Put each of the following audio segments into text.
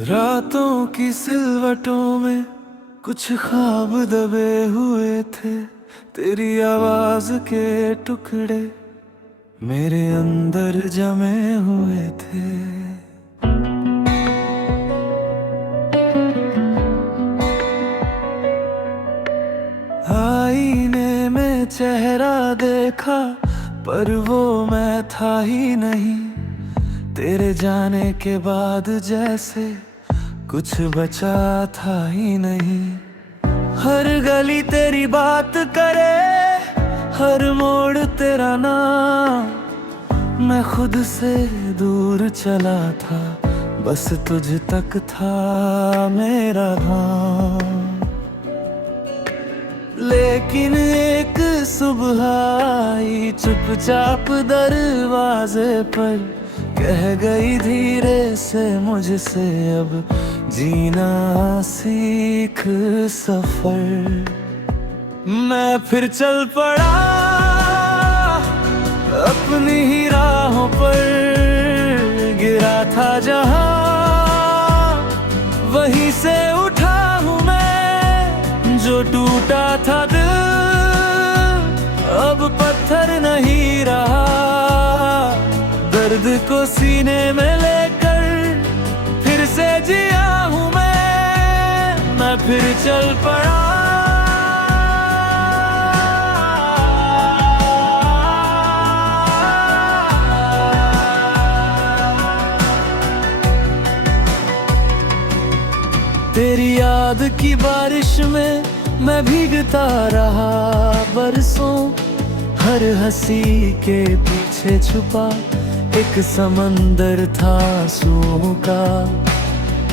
रातों की सिलवटों में कुछ ख्वाब दबे हुए थे। तेरी आवाज के टुकड़े मेरे अंदर जमे हुए थे। आईने में चेहरा देखा पर वो मैं था ही नहीं। तेरे जाने के बाद जैसे कुछ बचा था ही नहीं। हर गली तेरी बात करे, हर मोड़ तेरा नाम। मैं खुद से दूर चला था, बस तुझ तक था मेरा ध्यान। लेकिन एक सुबह आई चुपचाप दरवाजे पर, कह गई धीरे से मुझसे अब जीना सीख सफर। मैं फिर चल पड़ा अपनी ही राहों पर। गिरा था जहां वहीं से उठा हूं मैं। जो टूटा था दिल अब पत्थर नहीं रहा। दर्द को सीने में लेकर फिर से जिया हूं मैं फिर चल पड़ा। तेरी याद की बारिश में मैं भीगता रहा बरसों। हर हंसी के पीछे छुपा एक समंदर था आंसुओं का।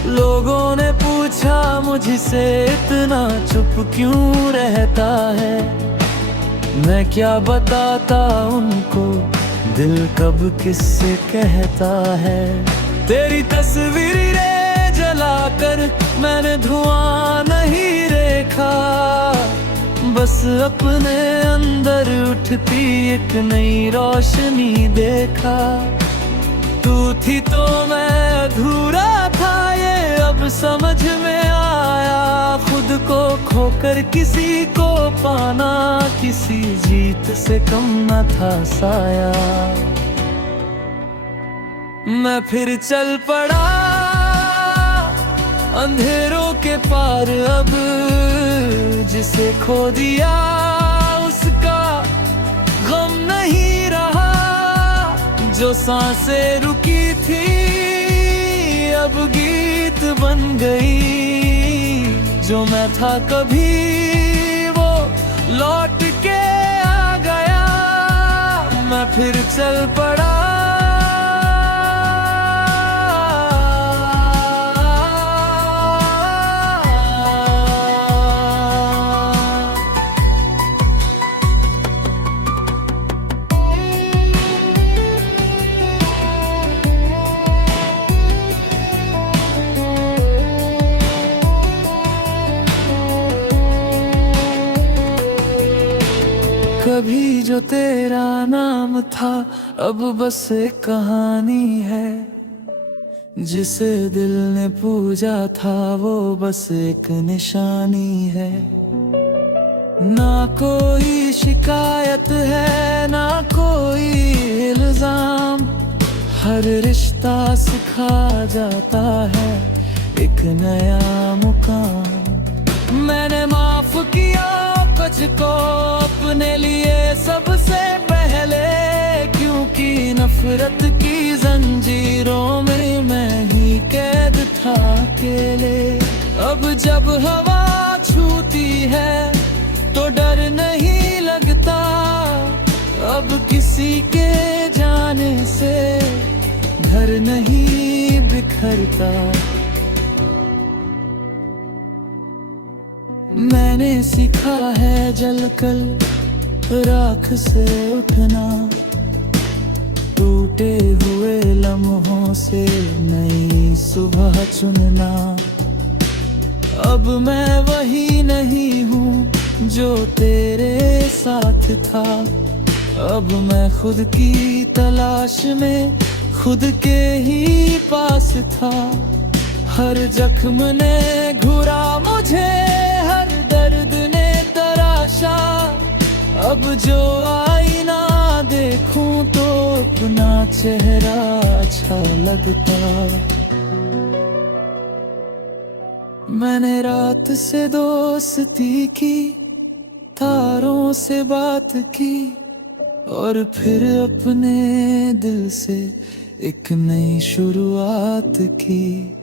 लोगों ने पूछा मुझसे इतना चुप क्यों रहता है। मैं क्या बताता उनको, दिल कब किससे कहता है। तेरी तस्वीरें जलाकर मैंने धुआं नहीं देखा। बस अपने अंदर उठती एक नई रोशनी देखा। तू थी तो मैं अधूरा था, ये अब समझ में आया। खुद को खोकर किसी को पाना किसी जीत से कम न था साया। मैं फिर चल पड़ा अंधेरों के पार अब। जिसे खो दिया उसका गम नहीं रहा। जो सांसें रुकी थी अब गीत बन गई। जो मैं था कभी वो लौट के आ गया। मैं फिर चल पड़ा कभी जो तेरा नाम था अब बस एक कहानी है। जिसे दिल ने पूजा था वो बस एक निशानी है। ना कोई शिकायत है ना कोई इल्जाम। हर रिश्ता सिखा जाता है एक नया मुकाम। मैंने माफ किया कुछ को अपने लिए सबसे पहले, क्योंकि नफरत की जंजीरों में मैं ही कैद था अकेले। अब जब हवा छूती है तो डर नहीं लगता। अब किसी के जाने से घर नहीं बिखरता। मैंने सीखा है जलकर राख से उठना। टूटे हुए लम्हों से नई सुबह चुनना। अब मैं वही नहीं हूँ जो तेरे साथ था। अब मैं खुद की तलाश में खुद के ही पास था। हर जख्म ने घुरा मुझे, हर दर्द ने तराशा। अब जो आईना देखूं तो अपना चेहरा अच्छा लगता। मैंने रात से दोस्ती की, तारों से बात की, और फिर अपने दिल से एक नई शुरुआत की।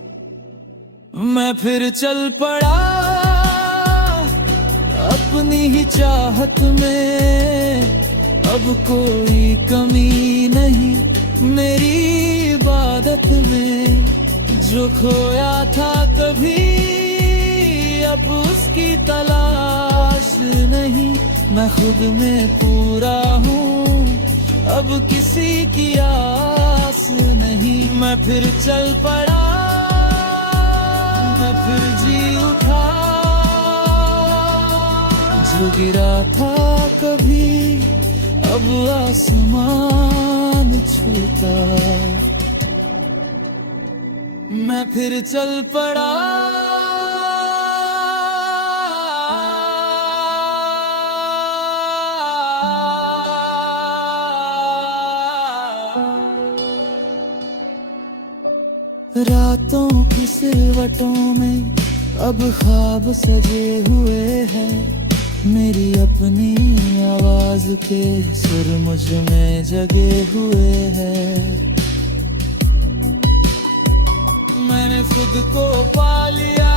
मैं फिर चल पड़ा अपनी ही चाहत में, अब कोई कमी नहीं मेरी इबादत में। जो खोया था कभी अब उसकी तलाश नहीं, मैं खुद में पूरा हूँ अब किसी की आस नहीं। मैं फिर चल पड़ा, मैं फिर जी उठा, जो गिरा था कभी अब आसमान छूता। मैं फिर चल पड़ा। रातों की सिलवटों में अब ख्वाब सजे हुए हैं, मेरी अपनी आवाज के सुर मुझ में जगे हुए हैं। मैंने खुद को पा लिया,